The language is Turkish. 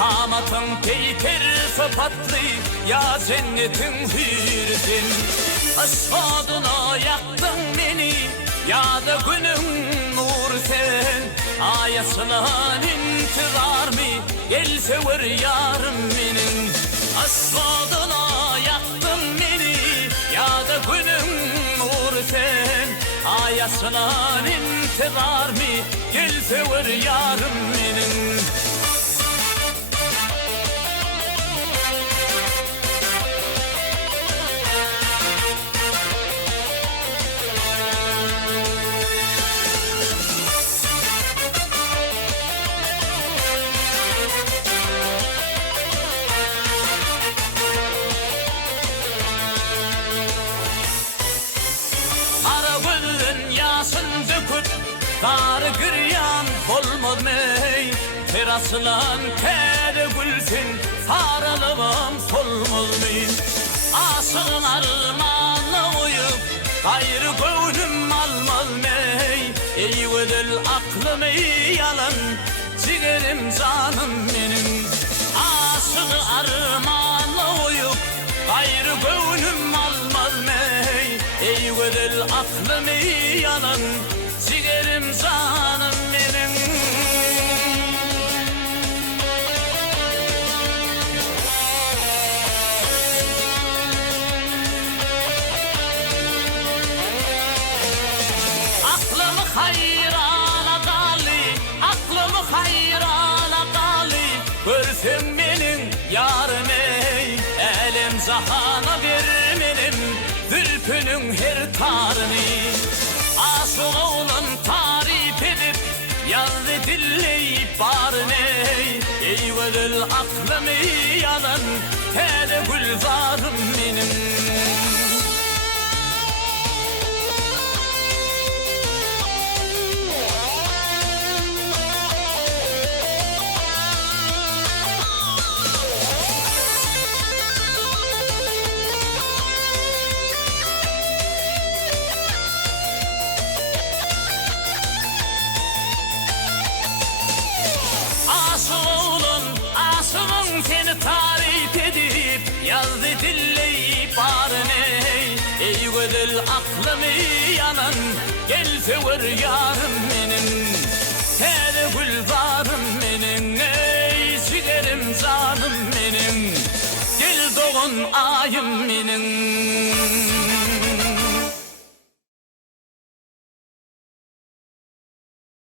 Kamatın peyker sıfatlı ya cennetin hürdün. Aşkadına yaktın beni ya da günün nur sen. Ayasından intizar mı gelse var yarım benim. Aşkadına yaktın beni ya da günün nur sen. Ayasından intizar mı gelse var yarım benim. Dar güryan olmaz mey teraslan kere gülsün sarılmam solmaz mey. Asın armağanı uyup gayrı gönlüm almaz mey. Eyvedil aklımı yalan ciğerim canım benim. Asın armağanı uyup gayrı gönlüm almaz mey. Eyvedil aklımı yalan ciğerim canım benim. Aklımı hayrana gali, aklımı hayrana gali. Görsün benim yarım ey, elim zahana vermenim zülfünün her tarını. Aşık oğlum tarif edip yazdı dilleyip barın ey. Eyvedil aklımı yalan hele gülzarım benim. Aşığım seni tarif edip yazdı dilleyip barın ey. Eyvedil aklımı yanan gelse var yarım benim. Hele gülzarım benim ey ciğerim canım benim. Gel doğun ayım benim.